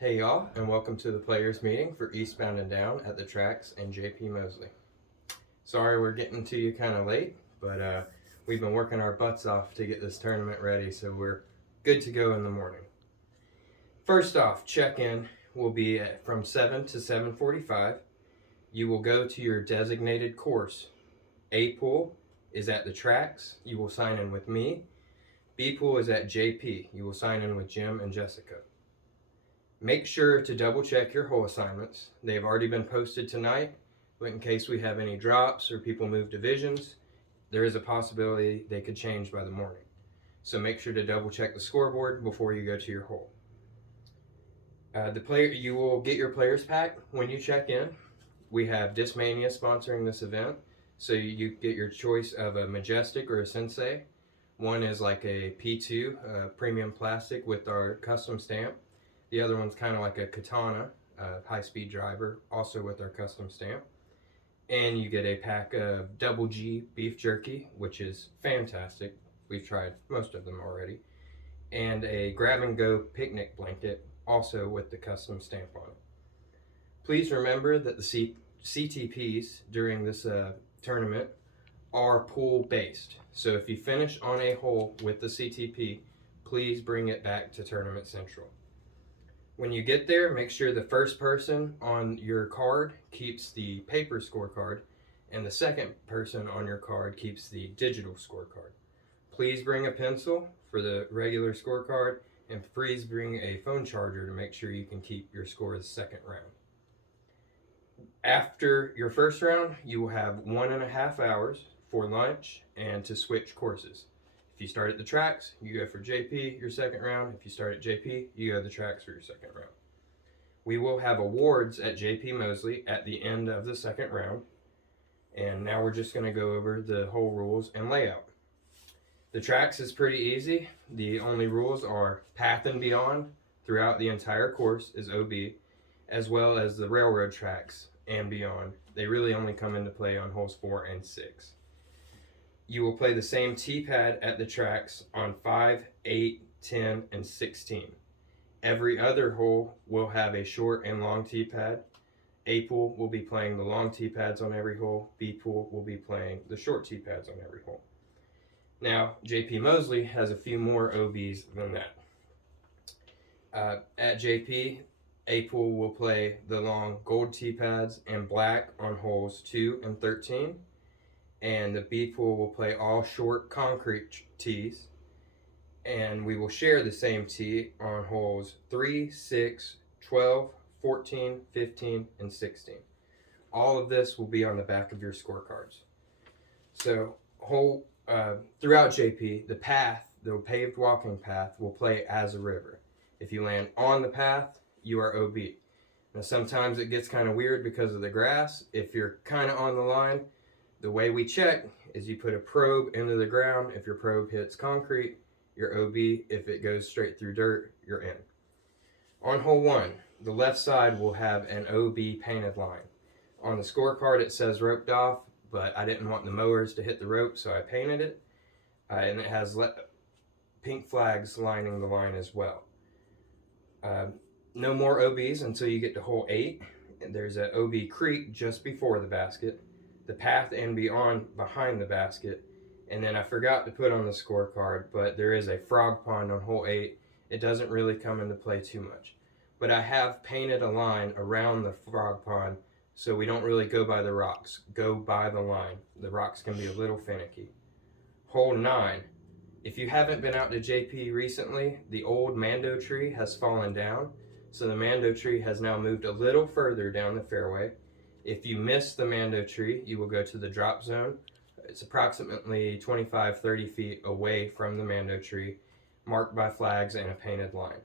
Hey y'all, and welcome to the players meeting for Eastbound and Down at the tracks in JP Mosley. Sorry we're getting to you kind of late, but we've been working our butts off to get this tournament ready, so we're good to go in the morning. First off, check-in will be from 7 to 7:45. You will go to your designated course. A pool is at the tracks. You will sign in with me. B pool is at JP. You will sign in with Jim and Jessica. Make sure to double check your hole assignments. They've already been posted tonight, but in case we have any drops or people move divisions, there is a possibility they could change by the morning. So make sure to double check the scoreboard before you go to your hole. You will get your players pack when you check in. We have Discmania sponsoring this event, so you get your choice of a Majestic or a Sensei. One is like a P2 premium plastic with our custom stamp. The other one's kind of like a Katana, high-speed driver, also with our custom stamp. And you get a pack of Double G beef jerky, which is fantastic. We've tried most of them already. And a grab-and-go picnic blanket, also with the custom stamp on it. Please remember that the CTPs during this tournament are pool-based. So if you finish on a hole with the CTP, please bring it back to Tournament Central. When you get there, make sure the first person on your card keeps the paper scorecard and the second person on your card keeps the digital scorecard. Please bring a pencil for the regular scorecard and please bring a phone charger to make sure you can keep your score the second round. After your first round, you will have 1.5 hours for lunch and to switch courses. If you start at the tracks, you go for JP your second round. If you start at JP, you go to the tracks for your second round. We will have awards at JP Mosley at the end of the second round. And now we're just going to go over the whole rules and layout. The tracks is pretty easy. The only rules are path and beyond throughout the entire course is OB, as well as the railroad tracks and beyond. They really only come into play on holes 4 and 6. You will play the same tee pad at the tracks on 5, 8, 10, and 16. Every other hole will have a short and long tee pad. A pool will be playing the long tee pads on every hole. B pool will be playing the short tee pads on every hole. Now, JP Mosley has a few more OBs than that. At JP, A pool will play the long gold tee pads and black on holes 2 and 13. And the B pool will play all short concrete tees. And we will share the same tee on holes 3, 6, 12, 14, 15, and 16. All of this will be on the back of your scorecards. So throughout JP, the path, the paved walking path, will play as a river. If you land on the path, you are OB. Now sometimes it gets kind of weird because of the grass. If you're kind of on the line, the way we check is you put a probe into the ground. If your probe hits concrete, you're OB. If it goes straight through dirt, you're in. On hole 1, the left side will have an OB painted line. On the scorecard it says roped off, but I didn't want the mowers to hit the rope, so I painted it. And it has pink flags lining the line as well. No more OBs until you get to hole 8. There's an OB creek just before the basket. The path and beyond behind the basket, and then I forgot to put on the scorecard, but there is a frog pond on hole 8. It doesn't really come into play too much, but I have painted a line around the frog pond so we don't really go by the rocks, go by the line. The rocks can be a little finicky. Hole 9, if you haven't been out to JP recently, the old Mando tree has fallen down, so the Mando tree has now moved a little further down the fairway. If you miss the Mando tree, you will go to the drop zone. It's approximately 25-30 feet away from the Mando tree, marked by flags and a painted line.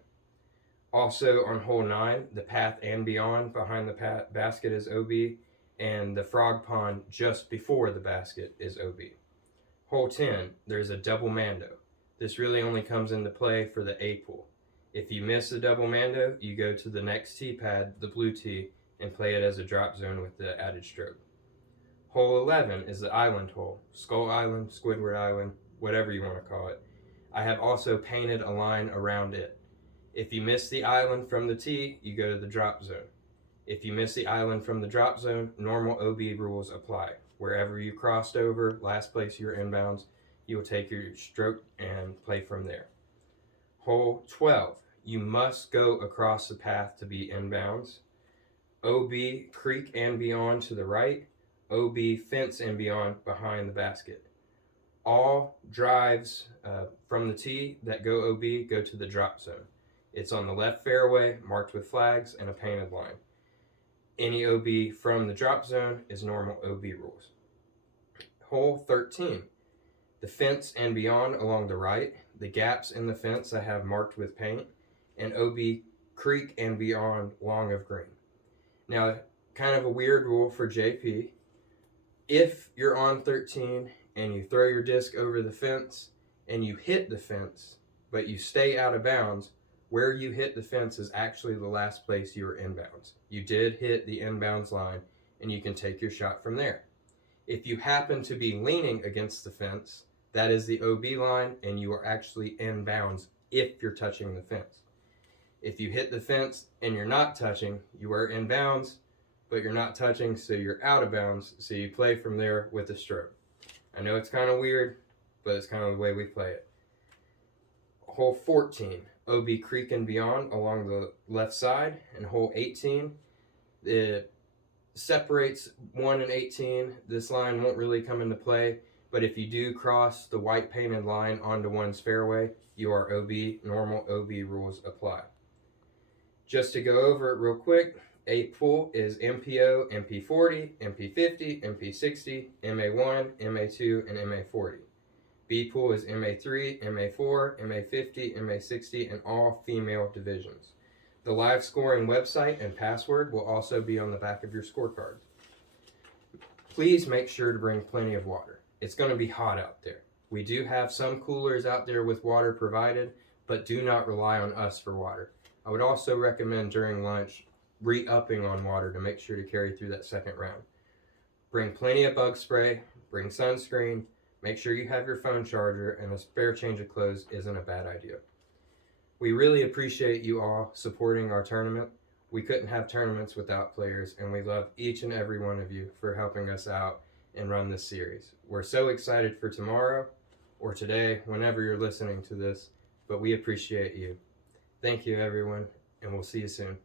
Also on hole 9, the path and beyond behind the basket is OB, and the frog pond just before the basket is OB. Hole 10, there's a double Mando. This really only comes into play for the A pool. If you miss the double Mando, you go to the next tee pad, the blue tee, and play it as a drop zone with the added stroke. Hole 11 is the island hole, Skull Island, Squidward Island, whatever you want to call it. I have also painted a line around it. If you miss the island from the tee, you go to the drop zone. If you miss the island from the drop zone, normal OB rules apply. Wherever you crossed over, last place you're inbounds, you will take your stroke and play from there. Hole 12, you must go across the path to be inbounds. OB creek and beyond to the right, OB fence and beyond behind the basket. All drives from the tee that go OB go to the drop zone. It's on the left fairway, marked with flags and a painted line. Any OB from the drop zone is normal OB rules. Hole 13, the fence and beyond along the right, the gaps in the fence I have marked with paint, and OB creek and beyond long of green. Now, kind of a weird rule for JP. If you're on 13 and you throw your disc over the fence and you hit the fence, but you stay out of bounds, where you hit the fence is actually the last place you were inbounds. You did hit the inbounds line, and you can take your shot from there. If you happen to be leaning against the fence, that is the OB line, and you are actually inbounds if you're touching the fence. If you hit the fence and you're not touching, you are inbounds, but you're not touching, so you're out of bounds, so you play from there with a stroke. I know it's kind of weird, but it's kind of the way we play it. Hole 14, OB creek and beyond along the left side, and hole 18, it separates 1 and 18. This line won't really come into play, but if you do cross the white painted line onto one's fairway, you are OB. Normal OB rules apply. Just to go over it real quick, A pool is MPO, MP40, MP50, MP60, MA1, MA2, and MA40. B pool is MA3, MA4, MA50, MA60, and all female divisions. The live scoring website and password will also be on the back of your scorecard. Please make sure to bring plenty of water. It's going to be hot out there. We do have some coolers out there with water provided, but do not rely on us for water. I would also recommend during lunch re-upping on water to make sure to carry through that second round. Bring plenty of bug spray, bring sunscreen, make sure you have your phone charger, and a spare change of clothes isn't a bad idea. We really appreciate you all supporting our tournament. We couldn't have tournaments without players, and we love each and every one of you for helping us out and run this series. We're so excited for tomorrow or today, whenever you're listening to this, but we appreciate you. Thank you, everyone, and we'll see you soon.